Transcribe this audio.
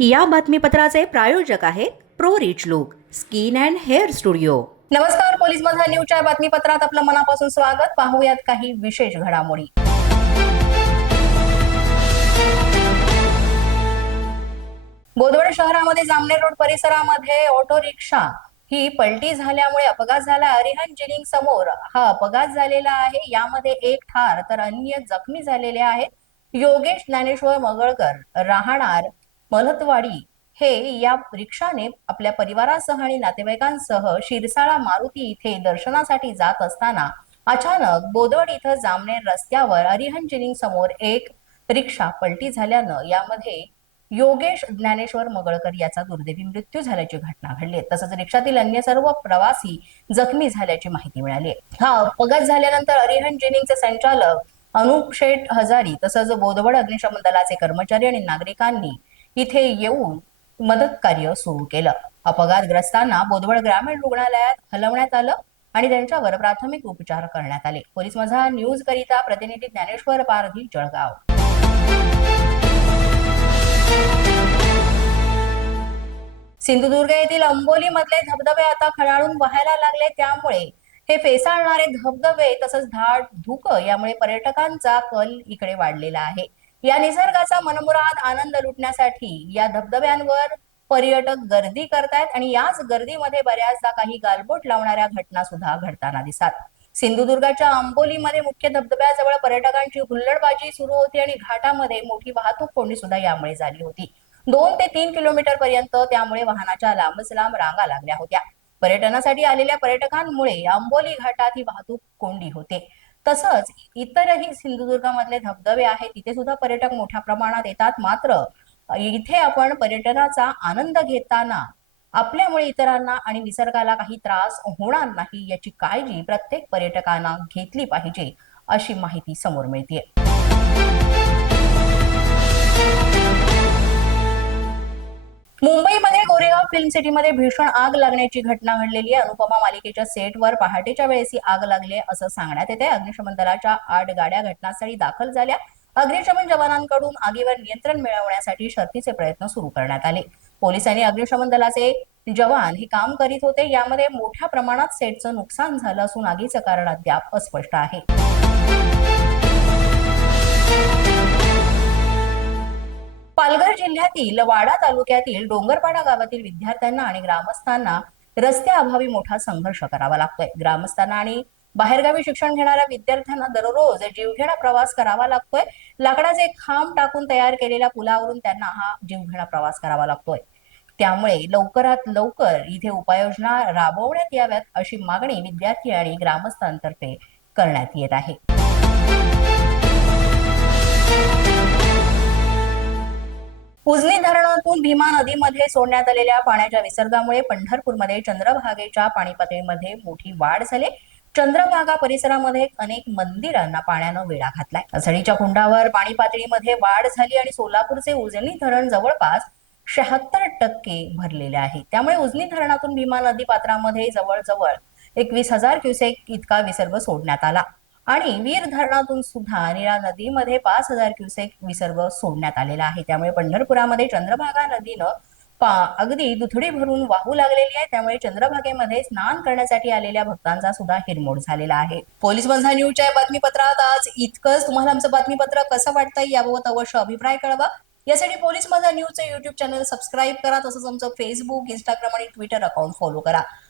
या बातमीपत्राचे प्रायोजक आहेत pro rich look skin and hair studio. नमस्कार पोलीस मधल्या न्यूजच्या बातमीपत्रात आपलं मनापासून स्वागत. पाहूयात काही विशेष घडामोडी. बोदवड शहरामध्ये जामनेर रोड परिसरामध्ये ऑटो रिक्षा ही पलटी झाल्यामुळे अपघात झाला. अरिहन जिनिंग समोर हा अपघात झालेला आहे. यामध्ये एक ठार तर अन्य जखमी झालेले आहेत. योगेश ज्ञानेश्वर मगळकर राहणार मलतवाडी हे या रिक्षाने आपल्या परिवारासह आणि नातेवाईकांसह शिरसाळा मारुती इथे दर्शनासाठी जात असताना अचानक बोदवड इथं जामनेर रस्त्यावर अरिहंत जिनिंग समोर एक रिक्षा पलटी झाल्यानं यामध्ये योगेश ज्ञानेश्वर मगळकर याचा दुर्दैवी मृत्यू झाल्याची घटना घडली. तसंच रिक्षातील अन्य सर्व प्रवासी जखमी झाल्याची माहिती मिळाली. हा अपघात झाल्यानंतर अरिहन जिनिंगचे संचालक अनुप शेठ हजारी तसंच बोदवड अग्निशमन दलाचे कर्मचारी आणि नागरिकांनी इथे येऊन मदत कार्य सुरू केलं. अपघातग्रस्तांना बोदवड ग्रामीण रुग्णालयात हलवण्यात आलं आणि त्यांच्यावर प्राथमिक उपचार करण्यात आले. पोलीस माझा न्यूज करिता प्रतिनिधी ज्ञानेश्वर पारधी जळगाव. सिंधुदुर्ग येथील अंबोली मधले धबधबे आता खळाळून वाहायला लागले. त्यामुळे हे फेसाळणारे धबधबे तसंच धाड धुकं यामुळे पर्यटकांचा कल इकडे वाढलेला आहे. या निसर्गाचा मनमुराद आनंद लुटण्यासाठी या धबधब्यांवर पर्यटक गर्दी करतायत आणि याच गर्दीमध्ये बऱ्याचदा काही गालबोट लावणाऱ्या घटना सुद्धा घडताना दिसतात. सिंधुदुर्गाच्या आंबोलीमध्ये मुख्य धबधब्याजवळ पर्यटकांची हुल्लडबाजी सुरू होती आणि घाटामध्ये मोठी वाहतूक कोंडी सुद्धा यामुळे झाली होती. दोन ते तीन किलोमीटर पर्यंत त्यामुळे वाहनाच्या लांबच लांब रांगा लागल्या होत्या. पर्यटनासाठी आलेल्या पर्यटकांमुळे आंबोली घाटात ही वाहतूक कोंडी होते. तसंच इतरही सिंधुदुर्गामधले धबधबे आहेत तिथे सुद्धा पर्यटक मोठ्या प्रमाणात येतात. मात्र इथे आपण पर्यटनाचा आनंद घेताना आपल्यामुळे इतरांना आणि निसर्गाला काही त्रास होणार नाही याची काळजी प्रत्येक पर्यटकांना घेतली पाहिजे अशी माहिती समोर मिळते फिल्म सिटीमध्ये भीषण आग लागण्याची घटना घडलेली आहे. अनुपमा मालिकेच्या सेटवर पहाटेच्या वेळेस ही आग लागली आहे असं सांगण्यात येते अग्निशमन दलाच्या आठ गाड्या घटनास्थळी दाखल झाल्या. अग्निशमन जवानांकडून आगीवर नियंत्रण मिळवण्यासाठी शर्थीचे प्रयत्न सुरू करण्यात आले. पोलिसांनी अग्निशमन दलाचे जवान हे काम करीत होते. यामध्ये मोठ्या प्रमाणात सेटचं नुकसान झालं असून आगीचं कारण अद्याप अस्पष्ट आहे. पालघर जिल्ह्यातील वाडा तालुक्यातील डोंगरपाडा गावातील विद्यार्थ्यांना आणि ग्रामस्थांना रस्त्याअभावी मोठा संघर्ष करावा लागतोय. ग्रामस्थांना आणि बाहेरगावी शिक्षण घेणाऱ्या विद्यार्थ्यांना दररोज जीवघेणा प्रवास करावा लागतोय. लाकडाचे खांब टाकून तयार केलेल्या पुलावरून त्यांना हा जीवघेणा प्रवास करावा लागतोय. त्यामुळे लवकरात लवकर इथे उपाययोजना राबवण्यात याव्यात अशी मागणी विद्यार्थी आणि ग्रामस्थांतर्फे करण्यात येत आहे. धरणातून भीमा नदीमध्ये सोडण्यात आलेल्या पाण्याच्या विसर्गामुळे पंढरपूरमध्ये चंद्रभागेच्या पाणी पातळीमध्ये मोठी वाढ झाली. चंद्रभागा परिसरामध्ये अनेक मंदिरांना पाण्यानं वेळा घातलाय. असडीच्या कुंडावर पाणी पातळीमध्ये वाढ झाली आणि सोलापूरचे उजनी धरण जवळपास शहात्तर टक्के भरलेले आहे. त्यामुळे उजनी धरणातून भीमा नदी पात्रामध्ये जवळजवळ एकवीस हजार क्युसेक इतका विसर्ग सोडण्यात आला. आणि वीर धरणातून सुद्धा निळा नदीमध्ये पाच हजार क्युसेक विसर्ग सोडण्यात आलेला आहे. त्यामुळे पंढरपुरामध्ये चंद्रभागा नदीनं पा अगदी दुथडी भरून वाहू लागलेली आहे. त्यामुळे चंद्रभागेमध्ये स्नान करण्यासाठी आलेल्या भक्तांचा सुद्धा हिरमोड झालेला आहे. पोलीस बंधा न्यूजच्या बातमीपत्रात आज इतकंच. तुम्हाला आमचं बातमीपत्र कसं वाटतं याबाबत अवश्य अभिप्राय कळवा. यासाठी पोलीस माझा न्यूजचं युट्यूब चॅनल सबस्क्राईब करा. तसंच आमचं फेसबुक इंस्टाग्राम आणि ट्विटर अकाउंट फॉलो करा.